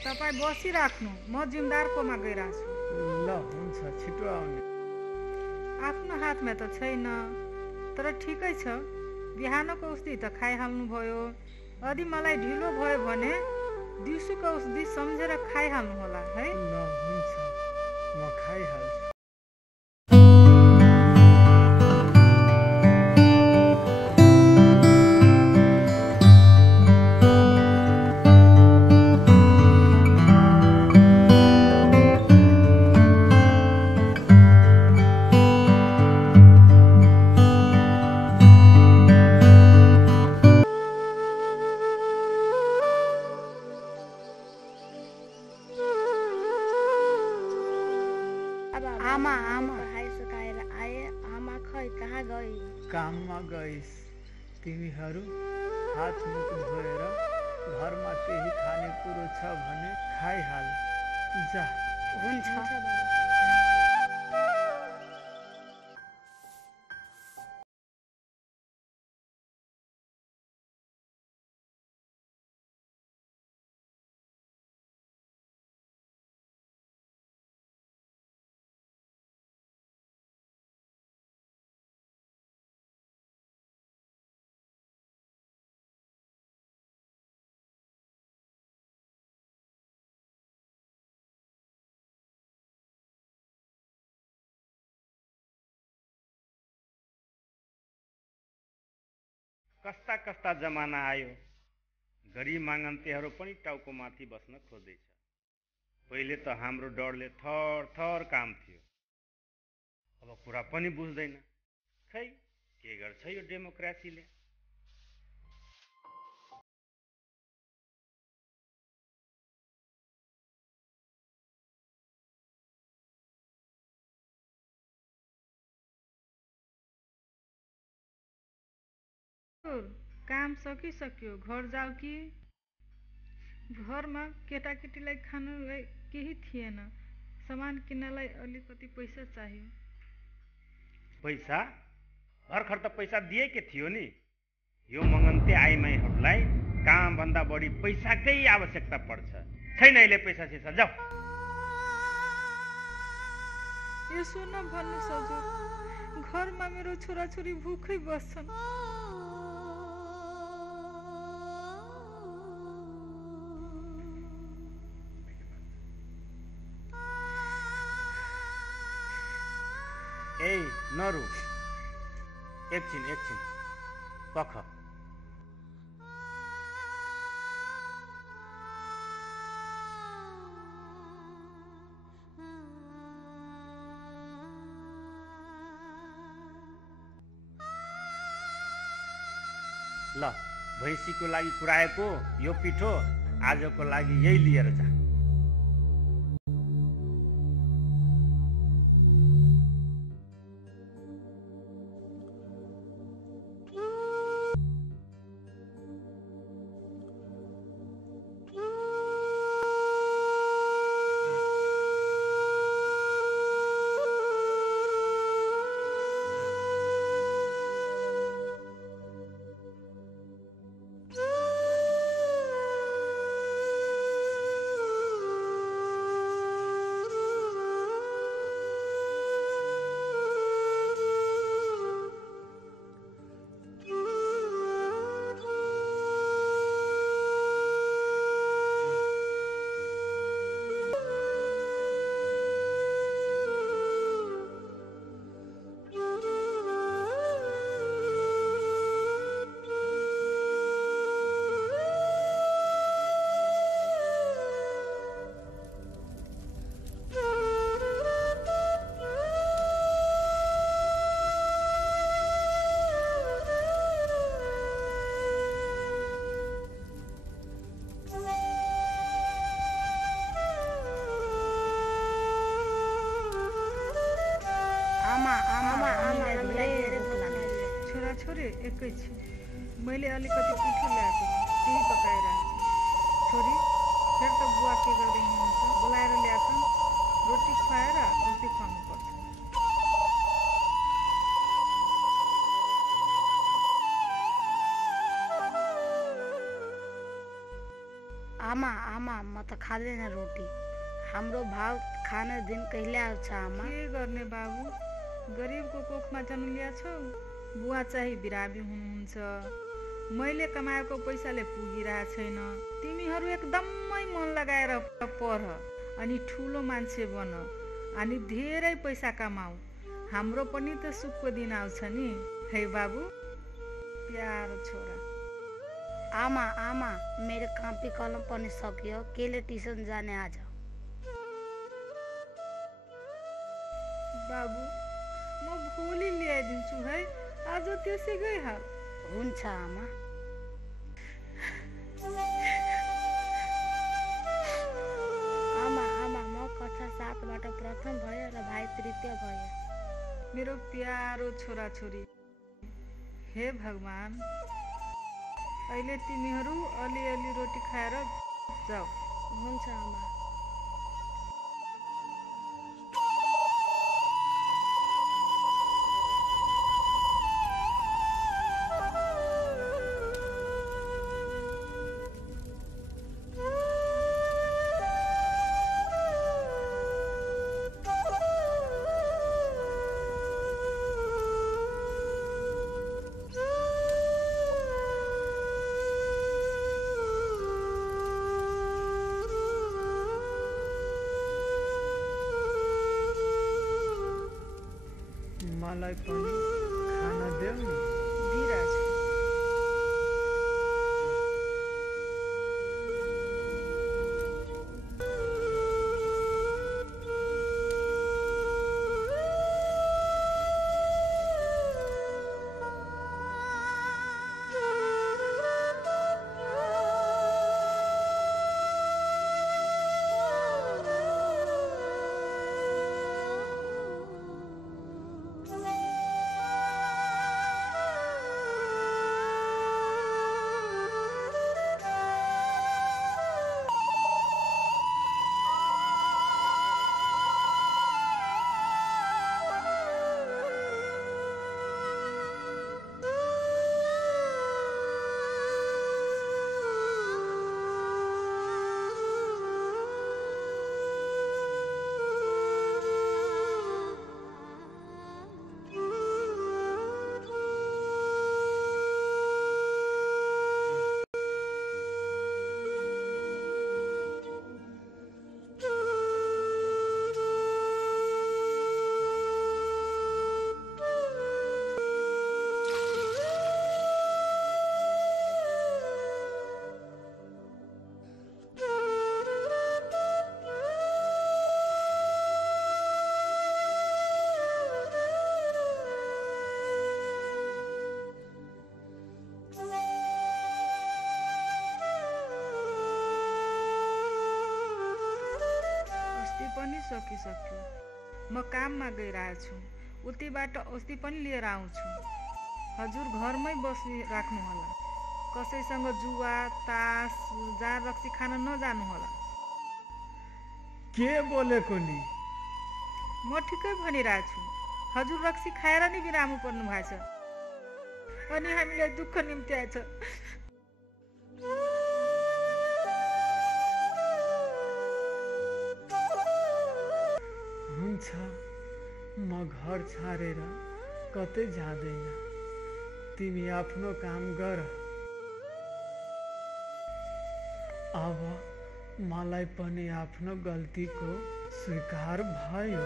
तपाईँ बसिराख्नु, म जिमदारकोमा गइरहेछु। ल हुन्छ, छिटो आउने। आफ्नो हातमा त छैन, तर ठिकै छ, बिहानको औषधि त खाइहाल्नु भयो। यदि मलाई ढिलो भयो भने दिउँसोको औषधि सम्झेर खाइहाल्नु होला है। ल हुन्छ, म खाइहाल्छु। आमा आमा पढाइ सकाएर आए। आमा खै कहाँ गई? काममा गइस्। तिमीहरू हात मुख धोएर घरमा केही खानेकुरो छ भने खाइहाल। जा। हुन्छ। कस्ता कस्ता जमाना आयो, गरिब मागन्तेहरू पनि टाउकोमाथि बस्न खोज्दैछ। पहिले त हाम्रो डरले थर थर काम थियो, अब कुरा पनि बुझ्दैन। खै के गर्छ यो डेमोक्रेसीले। काम सकिसक्यो, घर जाऊ कि? घरमा केटाकेटीलाई खानुलाई केही थिएन, सामान किन्नलाई अलिकति पैसा चाहियो। पैसा? भर्खर त पैसा दिएकै थियो नि। यो मगन्ते आइमाईहरूलाई कामभन्दा बढी पैसाकै आवश्यकता पर्छ। छैन अहिले पैसा सिसा, जाऊ। यसो नभन्नुहोस् हजुर, घरमा मेरो छोराछोरी भुखै बस्छन्। ए नरु, एकछिन पख। ल, भैँसीको लागि कुराएको यो पिठो आजको लागि यही लिएर जा। छोरी एकैछिन, मैले अलिकति पिठो ल्याएको छु, त्यही पकाइरहेको छु। छोरी फेरि त बुवा के गर्दै हुनुहुन्छ, बोलाएर ल्याएको रोटी खुवाएर औषधि खुवाउनु पर्छ। आमा आमा म त खाँदैन रोटी। हाम्रो भाउ खाने दिन कहिले आउँछ आमा? के गर्ने बाबु, गरिबको कोखमा जन्म लिया छौ। बुवा चाहिँ बिरामी हुनुहुन्छ। मैले कमाएको पैसाले पुगिरहेको छैन। तिमीहरू एकदमै मन लगाएर पढ अनि ठुलो मान्छे बन अनि धेरै पैसा कमाऊ। हाम्रो पनि त सुखको दिन आउँछ नि। है बाबु, प्यारो छोरा। आमा आमा मेरो कापी कलम पनि सक्यो। केले ट्युसन जाने आज? बाबु, म भोलि ल्याइदिन्छु है। आज त्यसै गइहाल। हुन्छ आमा। आमा आमा म कक्षा 7बाट प्रथम भयो र भाइ तृतीय भयो। मेरो प्यारो छोराछोरी, हे भगवान्, अहिले तिमीहरू अलिअलि रोटी खाएर जाऊ। हुन्छ आमा। मलाई पनि खान देऊ न। दिइरहेछु। सकिसक्यो। म काममा गइरहेछु। उतिबाट औषधि पनि लिएर आउँछु। हजुर घरमै बसिराख्नुहोला। कसैसँग जुवा तास जार रक्सी खान नजानुहोला। के बोलेको नि? म ठिकै भनिरहेछु। हजुर रक्सी खाएर नि बिरामी पर्नु भएछ अनि हामीलाई दुःख निम्त्याएछ। हुन्छ, म घर छाडेर कतै जाँदैन। तिमी आफ्नो काम गर। अब मलाई पनि आफ्नो गल्तीको स्वीकार भयो।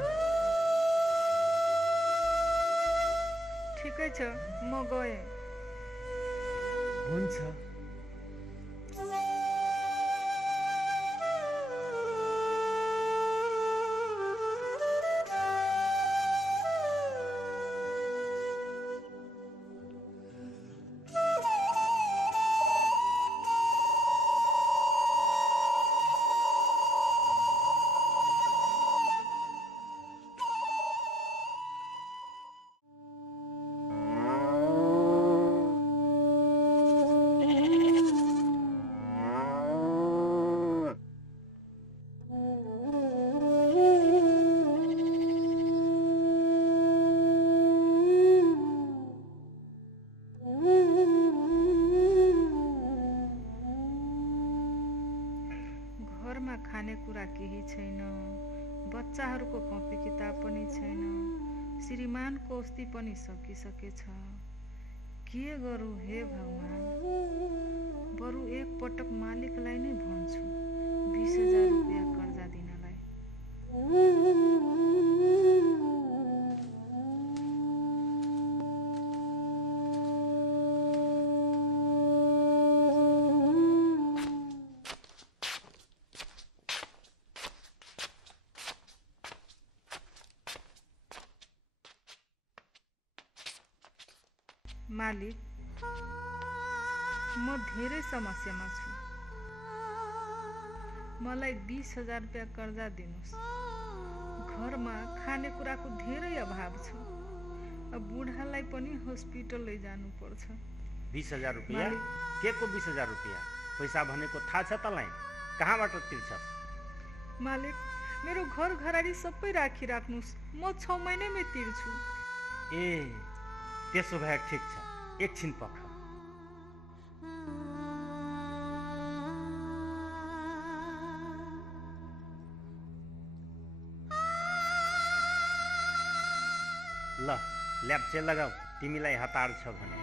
ठिकै छ, म गएँ। हुन्छ। बच्चाहरूको कपी किताब पनि छैन। श्रीमानको औषधि पनि सकिसकेछ। के गरौँ हे भगवान्? बरु एक पटक मालिकलाई नै भन्छु 20,000 रुपियाँ कर्जा दिनलाई। मालिक, म धेरै समस्यामा छु। मलाई 20,000 रुपियाँ कर्जा दिनुहोस्। घरमा खानेकुराको धेरै अभाव छ। अब बुढालाई पनि हस्पिटल लैजानु पर्छ। 20,000 रुपियाँ? के को 20,000 रुपियाँ? पैसा भनेको थाहा छ तँलाई? कहाँबाट तिर्छस्? मालिक, मेरो घर घरारी सबै राखिराख्नुहोस्। म 6 महिनामै तिर्छु। ए, त्यसो भए ठिक छ, एकछिन पख। ल, ल्याप्चे लगाऊ, तिमीलाई हतार छ भने।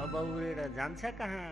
अब उडेर जान्छ कहाँ?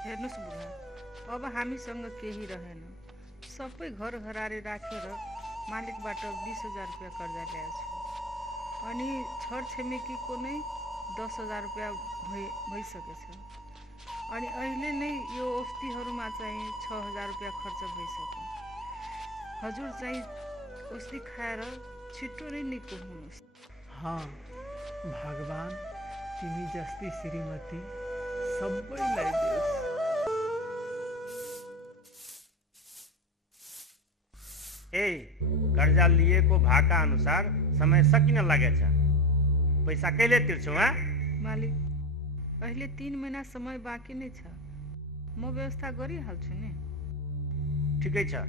हेर्नुहोस् बुढा, अब हामीसँग केही रहेन। सबै घर घरारी राखेर मालिकबाट 20,000 रुपियाँ कर्जा ल्याएछु। अनि छर छिमेकीको नै 10,000 रुपियाँ भइसकेछ। अनि अहिले नै यो औषधिहरूमा चाहिँ 6,000 रुपियाँ खर्च भइसक्यो। हजुर चाहिँ औषधि खाएर छिटो नै निको हुनुहोस्। हाँ, भगवान तिमी जस्ती श्रीमती सबैलाई देओस्। ए, कर्जा लिएको भाका अनुसार समय सकिन लागेछ। पैसा कहिले तिर्छौ? मालिक, अहिले 3 महिना समय बाँकी नै छ। म व्यवस्था गरिहाल्छु नि। ठिकै छ,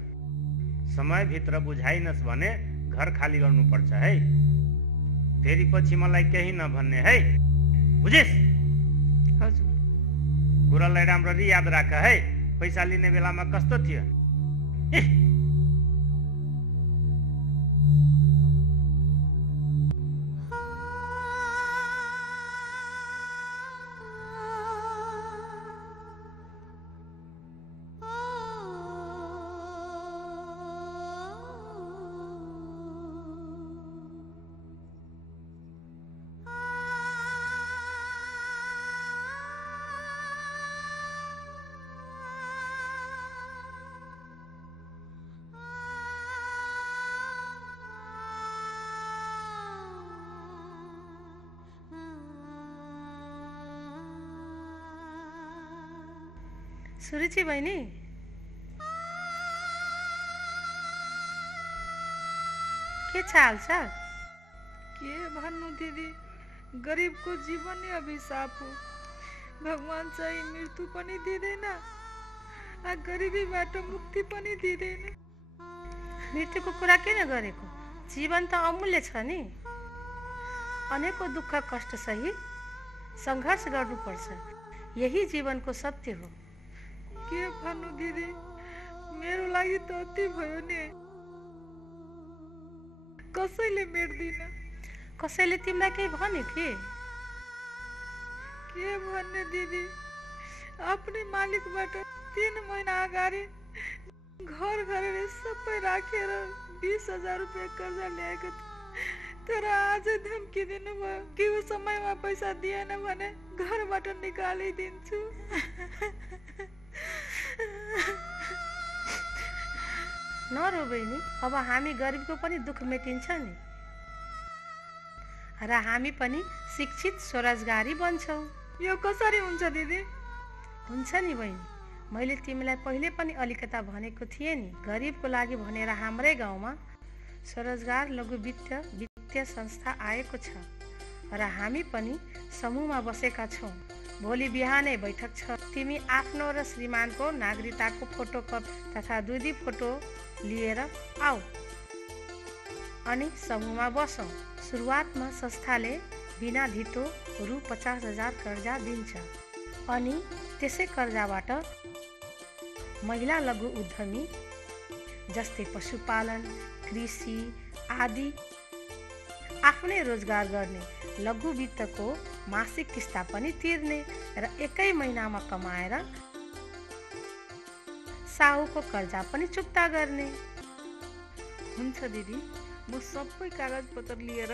समयभित्र बुझाइनस् भने घर खाली गर्नुपर्छ है। फेरि पछि मलाई केही नभन्ने है, बुझिस्? हजुर। कुरालाई राम्ररी याद राख है। पैसा लिने बेलामा कस्तो थियो? सुरुचि बहिनी, के छ हालचाल? के भन्नु दिदी, गरिबको जीवन नै अभिशाप हो। भगवान चाहिँ मृत्यु पनि दिँदैन, गरिबीबाट मुक्ति पनि दिँदैन। मृत्युको कुरा किन गरेको? जीवन त अमूल्य छ नि। अनेकौं दुःख कष्ट सही सङ्घर्ष गर्नुपर्छ, यही जीवनको सत्य हो। के भन्नु दिदी, मेरो लागि त अति भयो नि। कसैले मेट्दिन। कसैले तिमीलाई केही भन्यो कि? के भन्ने दिदी, आफ्नै मालिकबाट 3 महिना अगाडि घर गरेर सबै राखेर 20,000 रुपियाँ कर्जा ल्याएको थियो। तर आज धम्की दिनुभयो कि ऊ समयमा पैसा दिएन भने घरबाट निकालिदिन्छु। नरो बहिनी, अब हामी गरिबको पनि दुःख मेटिन्छ नि, र हामी पनि शिक्षित स्वरोजगारी बन्छौँ। यो कसरी हुन्छ दिदी? हुन्छ नि बहिनी, मैले तिमीलाई पहिले पनि अलिकता भनेको थिएँ नि। गरिबको लागि भनेर हाम्रै गाउँमा स्वरोजगार लघु वित्तीय संस्था आएको छ र हामी पनि समूहमा बसेका छौँ। भोलि बिहानै बैठक छ। तिमी आफ्नो र श्रीमानको नागरिकताको फोटोकपी तथा 2 फोटो लिएर आऊ अनि समूहमा बसौँ। सुरुवातमा संस्थाले बिना धितो रु 50,000 कर्जा दिन्छ अनि त्यसै कर्जाबाट महिला लघु उद्यमी जस्तै पशुपालन, कृषि आदि आफ्नै रोजगार गर्ने लघु वित्तको मासिक किस्ता पनि तिर्ने र 1 महिनामा कमाएर साहुको कर्जा पनि चुक्ता गर्ने। हुन्छ दिदी, म सबै कागजपत्र लिएर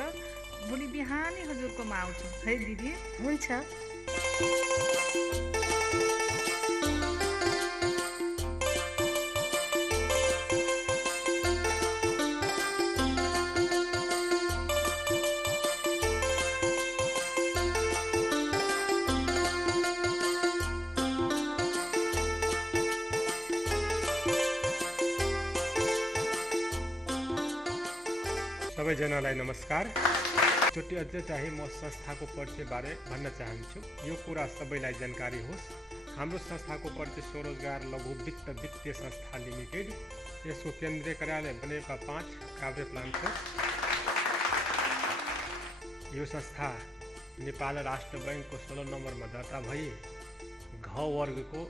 भोलि बिहानै हजुरकोमा आउँछु है दिदी। हुन्छ। सबैजनालाई नमस्कार। चोटि अझ चाहिँ म संस्थाको परिचय बारे भन्न चाहन्छु। यो कुरा सबैलाई जानकारी होस्। हाम्रो संस्थाको परिचय स्वरोजगार लघु वित्त वित्तीय संस्था लिमिटेड। यसको केन्द्रीय कार्यालय बनेपा 5 काभ्रे प्लान्ट छ। यो संस्था नेपाल राष्ट्र बैंकको 16 नम्बरमा दर्ता भई घ वर्गको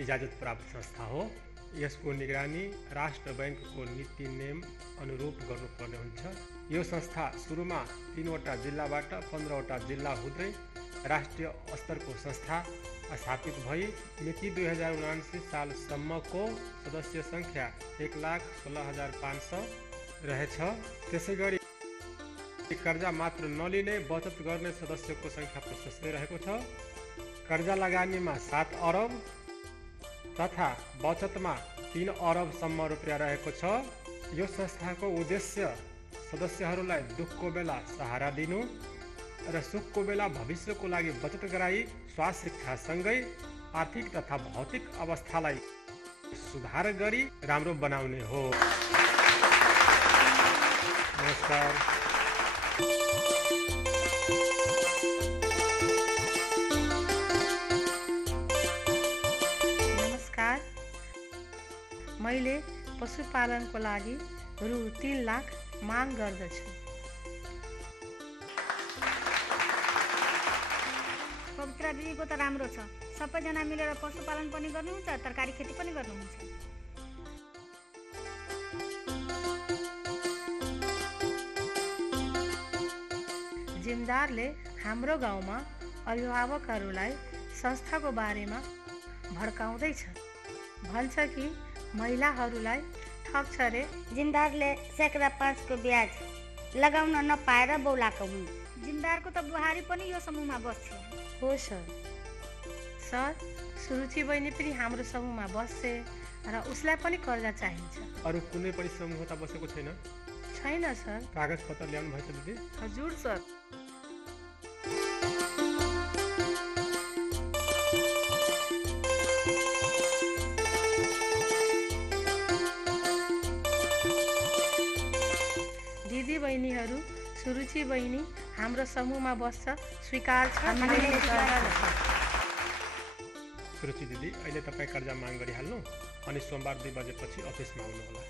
इजाजत प्राप्त संस्था हो। यसको निगरानी राष्ट्र बैंकको नीति नियम अनुरूप गर्नुपर्ने हुन्छ। यो संस्था सुरुमा 3वटा जिल्लाबाट 15वटा जिल्ला हुँदै राष्ट्रिय स्तरको संस्था स्थापित भई मिति 2079 सालसम्मको सदस्य सङ्ख्या 1,16,500 रहेछ। त्यसै गरी कर्जा मात्र नलिने बचत गर्ने सदस्यको सङ्ख्या प्रशस्तै रहेको छ। कर्जा लगानीमा 7 अरब तथा बचतमा 3 अरबसम्म रुपियाँ रहेको छ। यो संस्थाको उद्देश्य सदस्यहरूलाई दुःखको बेला सहारा दिनु र सुखको बेला भविष्यको लागि बचत गराई स्वास्थ्य शिक्षासँगै आर्थिक तथा भौतिक अवस्थालाई सुधार गरी राम्रो बनाउने हो। नमस्कार। मैले पशुपालनको लागि रु 3 लाख माग गर्दछु। पवित्र दिदीको त राम्रो छ। सबैजना मिलेर पशुपालन पनि गर्नुहुन्छ, तरकारी खेती पनि गर्नुहुन्छ। जिम्मेदारले हाम्रो गाउँमा अभिभावकहरूलाई संस्थाको बारेमा भड्काउँदैछ। भन्छ कि महिलाहरूलाई ठग्छ रे। जिम्मेदारले सैकडा 5 को ब्याज लगाउन नपाएर बौलाको हुन्। जिम्मेदारको त बुहारी पनि यो समूहमा बस्छ। हो सर। सुरुचि बहिनी पनि हाम्रो समूहमा बस्छे र उसलाई पनि कर्जा चाहिन्छ। अरू कुनै पनि समूह त बसेको छैन? छैन सर। कागजपत्र ल्याउनु भएछ दिदी? हजुर सर। सुरुचि बहिनी हाम्रो समूहमा बस्छ, स्वीकार छ। सुरुचि दिदी, अहिले तपाईँ कर्जा माग गरिहाल्नु अनि सोमबार 2 बजेपछि अफिसमा आउनुहोला।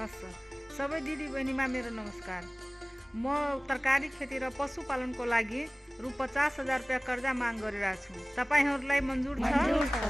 हस् सर। सबै दिदी बहिनीमा मेरो नमस्कार। म तरकारी खेती र पशुपालनको लागि रु 50,000 रुपियाँ कर्जा माग गरिरहेको छु। तपाईँहरूलाई मन्जुर छ?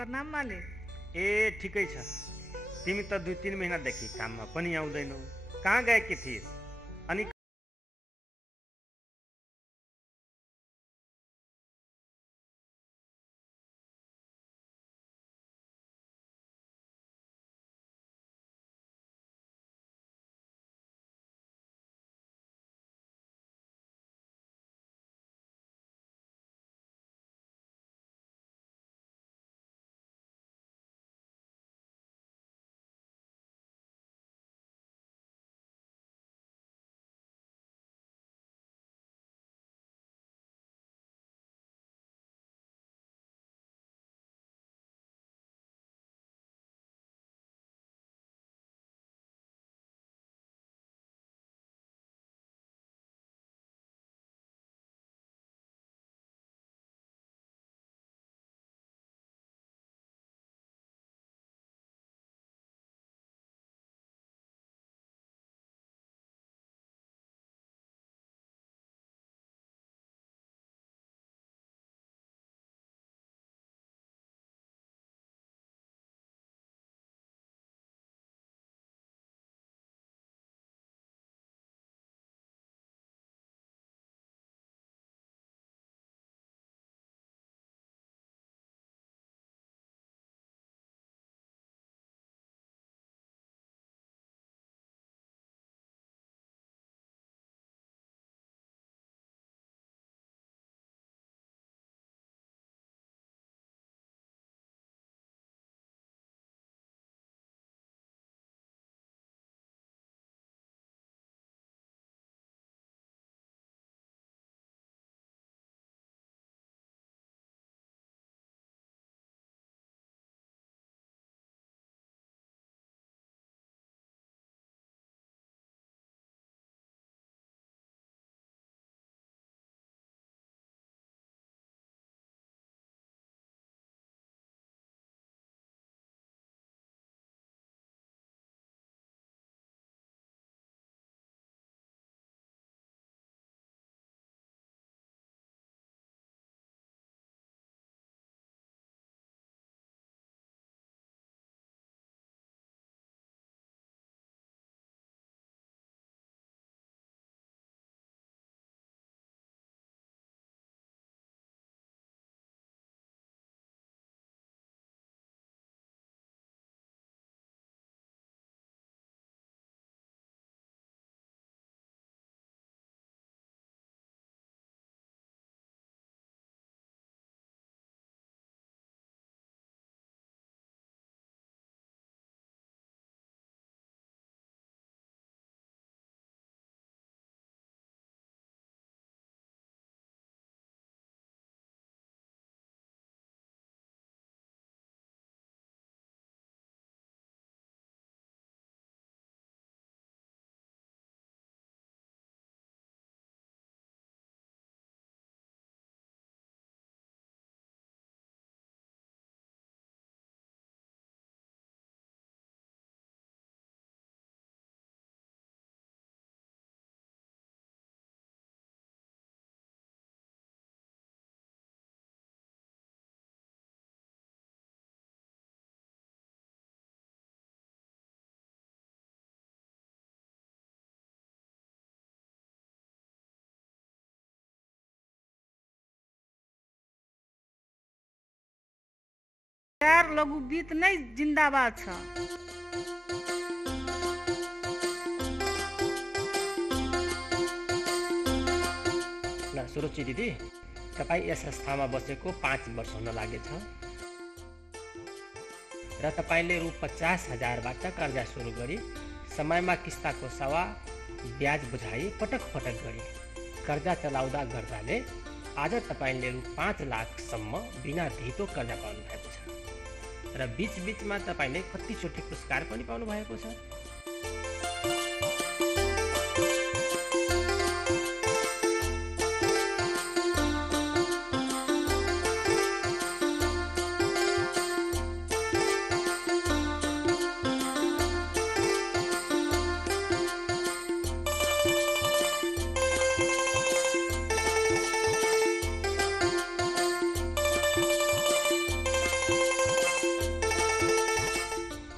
प्रणाम मालिक। ए ठिकै छ। तिमी त 2-3 महिनादेखि काममा पनि आउँदैनौ, कहाँ गएकी थिइस्? अनि यार लघु वित्त नै जिन्दाबाद छ। ल सुरुचि दिदी, तपाईँ यस संस्थामा बसेको 5 वर्ष हुन लागेछ र तपाईँले रु 50,000बाट कर्जा सुरु गरी समयमा किस्ताको सवा ब्याज बुझाइ पटक पटक गरी कर्जा चलाउँदा गर्दाले आज तपाईँले रु 5 लाखसम्म बिना धितो कर्जा पाउनु भएको छ र बीचबीचमा तपाईँले कतिचोटि पुरस्कार पनि पाउनु भएको छ।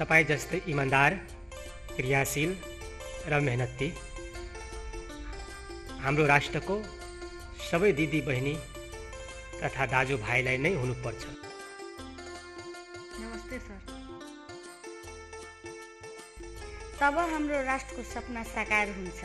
तपाईँ जस्तै इमान्दार, क्रियाशील र मेहनती हाम्रो राष्ट्रको सबै दिदी बहिनी तथा दाजुभाइलाई नै हुनुपर्छ। नमस्ते सर। तब हाम्रो राष्ट्रको सपना साकार हुन्छ।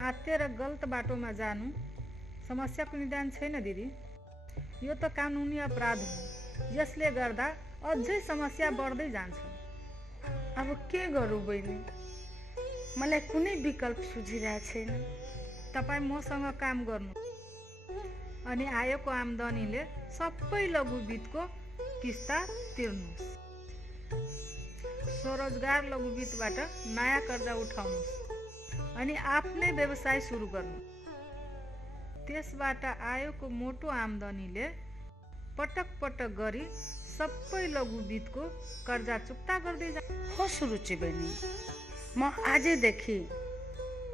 आत्ते र गलत बाटोमा जानु समस्याको निदान छैन दिदी। यो त कानुनी अपराध हो, यसले गर्दा अझै समस्या बढ्दै जान्छ। अब के गरौँ बहिनी, मलाई कुनै विकल्प सुझिरहेको छैन। तपाईँ मसँग काम गर्नु अनि आएको आम्दानीले सबै लघु वित्तको किस्ता तिर्नुहोस्। स्वरोजगार लघु वित्तबाट नयाँ कर्जा उठाउनुहोस् अनि आफ्नै व्यवसाय सुरु गर्नु। त्यसबाट आएको मोटो आम्दानीले पटक पटक गरी सबै लघु वित्तको कर्जा चुक्ता गर्दै जा। हो सुरुचि बहिनी, म आजैदेखि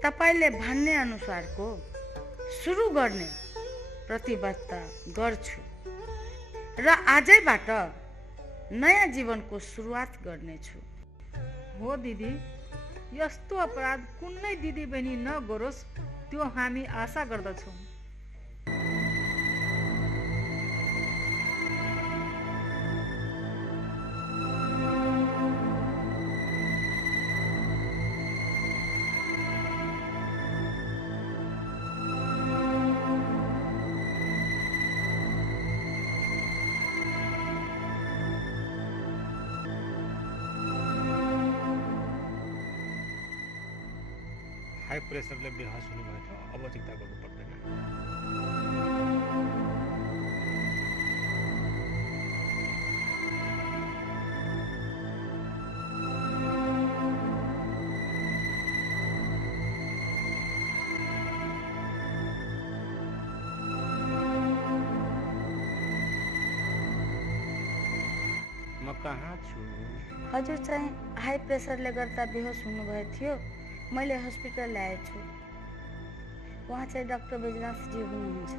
तपाईँले भन्ने अनुसारको सुरु गर्ने प्रतिबद्धता गर्छु र आजैबाट नयाँ जीवनको सुरुवात गर्नेछु। हो दिदी, यस्तो अपराध कुनै दिदी बहिनी नगरोस् त्यो हामी आशा गर्दछौँ। हाई प्रेसरले बेहोस हुनुभएको थियो, अब चिन्ता गर्नु पर्दैन। म कहाँ छु? हजुर चाहिँ हाई प्रेसरले गर्दा बेहोस हुनुभएको थियो, मैले हस्पिटल ल्याएको छु। उहाँ चाहिँ डाक्टर बैजनाथजी हुनुहुन्छ।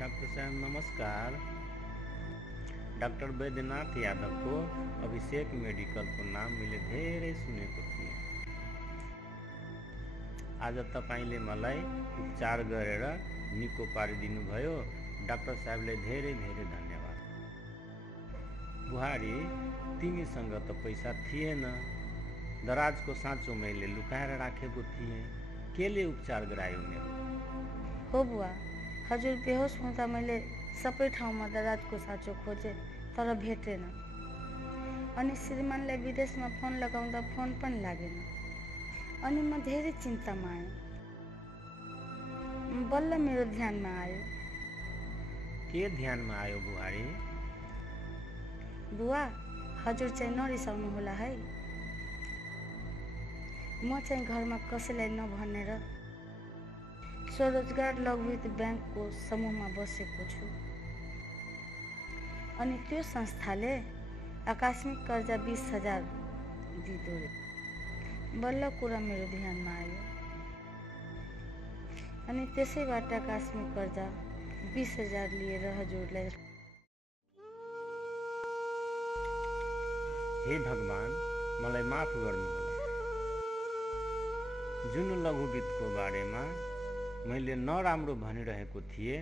डाक्टर साहब नमस्कार। डाक्टर बैद्यनाथ यादवको अभिषेक मेडिकलको नाम मैले धेरै सुनेको थिएँ। आज तपाईँले मलाई उपचार गरेर निको पारिदिनु भयो। डाक्टर साहबले धेरै धेरै धन्यवाद। बुहारी, तिमीसँग त पैसा थिएन। दराजको साँचो मैले लुकाएर राखेको थिएँ। केले उपचार गरायो मेरो? हो बुवा, हजुर बेहोस हुँदा मैले सबै ठाउँमा दराजको साँचो खोजेँ तर भेटेन। अनि श्रीमानलाई विदेशमा फोन लगाउँदा फोन पनि लागेन। अनि म धेरै चिन्तामा आएँ। बल्ल मेरो ध्यानमा आयो। के ध्यानमा आयो बुहारी? बुवा, हजुर चाहिँ नरिसाउनु होला है। म चाहिँ घरमा कसैलाई नभनेर स्वरोजगार लघुवित्त ब्याङ्कको समूहमा बसेको छु। अनि त्यो संस्थाले आकस्मिक कर्जा 20,000 दिँदो रहेछ। बल्ल कुरा मेरो ध्यानमा आयो। अनि त्यसैबाट आकस्मिक कर्जा 20,000 लिएर हजुरलाई। हे भगवान, मलाई माफ गर्नुहोला। जुन लघुवित्तको बारेमा मैले नराम्रो भनिरहेको थिएँ,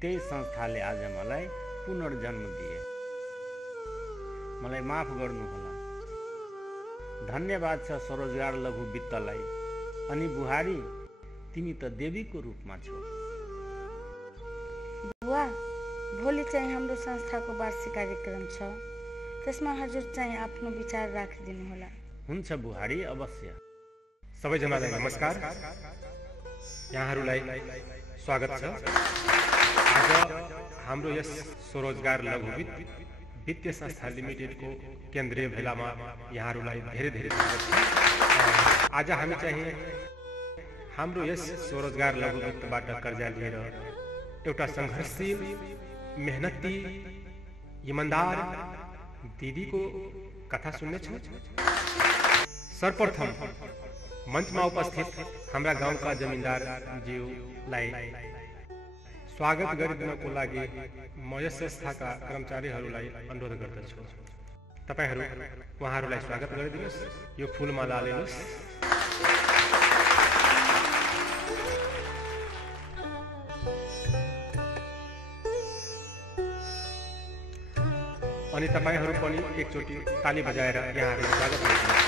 त्यही संस्थाले आज मलाई पुनर्जन्म दिए। मलाई माफ गर्नुहोला। धन्यवाद छ स्वरोजगार लघुवित्तलाई। अनि बुहारी, तिमी त देवीको रूपमा छौ। बुवा, भोलि चाहिँ हाम्रो संस्थाको वार्षिक कार्यक्रम छ। त्यसमा हजुर चाहिँ आफ्नो विचार राखिदिनु होला। हुन्छ बुहारी, अवश्य। सबैजनालाई नमस्कार। यहाँहरूलाई स्वागत छ। आज हाम्रो यस स्वरोजगार लघुवित्त वित्तीय संस्था लिमिटेडको केन्द्रीय भेलामा यहाँहरूलाई धेरै धेरै स्वागत छ। आज हामी चाहिँ हाम्रो यस स्वरोजगार लघुवित्तबाट कर्जा लिएर एउटा सङ्घर्षशील, मेहनती, इमान्दार दिदीको कथा सुन्नेछौँ। सर्वप्रथम मञ्चमा उपस्थित हाम्रा गाउँका जमिनदार ज्यूलाई स्वागत गरिदिनको लागि म यस संस्थाका कर्मचारीहरूलाई अनुरोध गर्दछु। तपाईहरू उहाँहरूलाई स्वागत गरिदिनुहोस्। यो फुलमाला लिनुहोस्। अनि तपाईहरू पनि एकचोटि ताली बजाएर यहाँहरूलाई स्वागत गरिदिनुहोस्।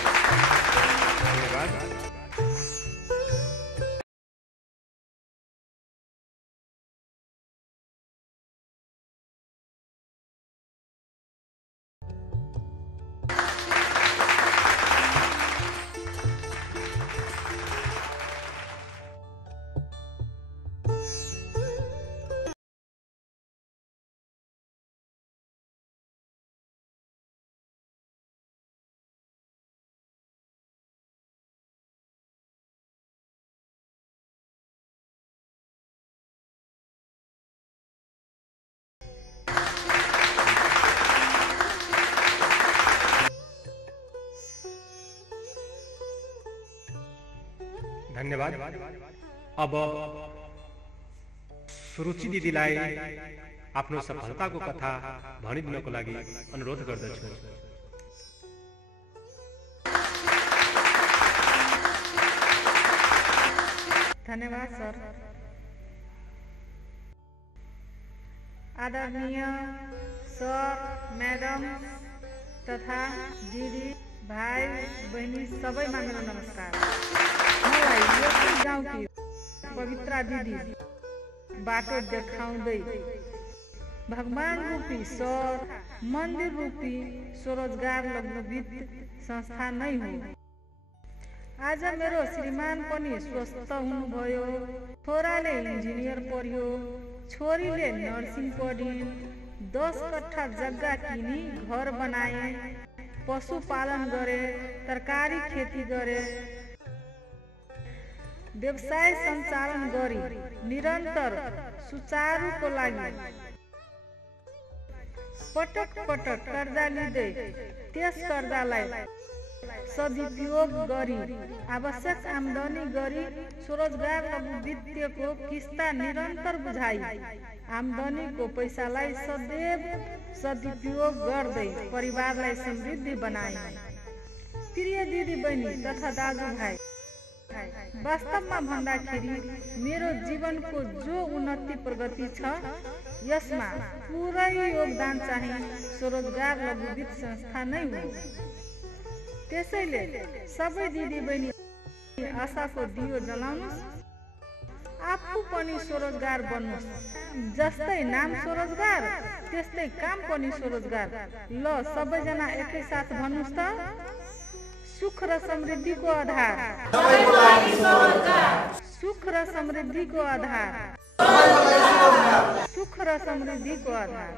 धन्यवाद। धन्यवाद। अब सुरुचि दिदीलाई आफ्नो सफलताको कथा भनिदिनको लागि अनुरोध गर्दछु। धन्यवाद सर। आदरणीय सर, म्याडम तथा दिदी, भाइ बहिनी सबैमा मेरो नमस्कार। मलाई यस्तै गाउँकी पवित्रा दिदी बाटो देखाउँदै भगवान रूपी सर, मन्दिर रूपी स्वरोजगार लघुवित्त संस्था नै हो। आज मेरो श्रीमान पनि स्वस्थ हुनुभयो। छोराले इन्जिनियर पढ्यो, छोरीले नर्सिङ पढिन्। 10 कट्ठा जग्गा किनी घर बनाए, पशुपालन गरे, तरकारी खेती गरे, व्यवसाय सञ्चालन गरी निरन्तर सुचारुको लागि पटक पटक कर्जा लिँदै त्यस कर्जालाई सदुपयोग गरी आवश्यक आमदनी गरी स्वरोजगार लघुवित्तको किस्ता निरन्तर बुझाई आमदनीको पैसालाई सदैव सदुपयोग गर्दै परिवारलाई समृद्धि बनाए। प्रिय दिदी बहिनी तथा दाजुभाइ, वास्तवमा भन्दाखेरि मेरो जीवनको जो उन्नति प्रगति छ, यसमा पुरै योगदान चाहिँ स्वरोजगार लघुवित्त संस्था नै हो। त्यसैले सबै दिदी बहिनी आशाको दियो जलाउनुहोस्, आफू पनि स्वरोजगार बन्नुहोस्। जस्तै नाम स्वरोजगार त्यस्तै काम पनि स्वरोजगार। ल सबैजना एकैसाथ भन्नुहोस् त, सुख र समृद्धिको आधार, सुख र समृद्धिको आधार, सुख र समृद्धिको आधार।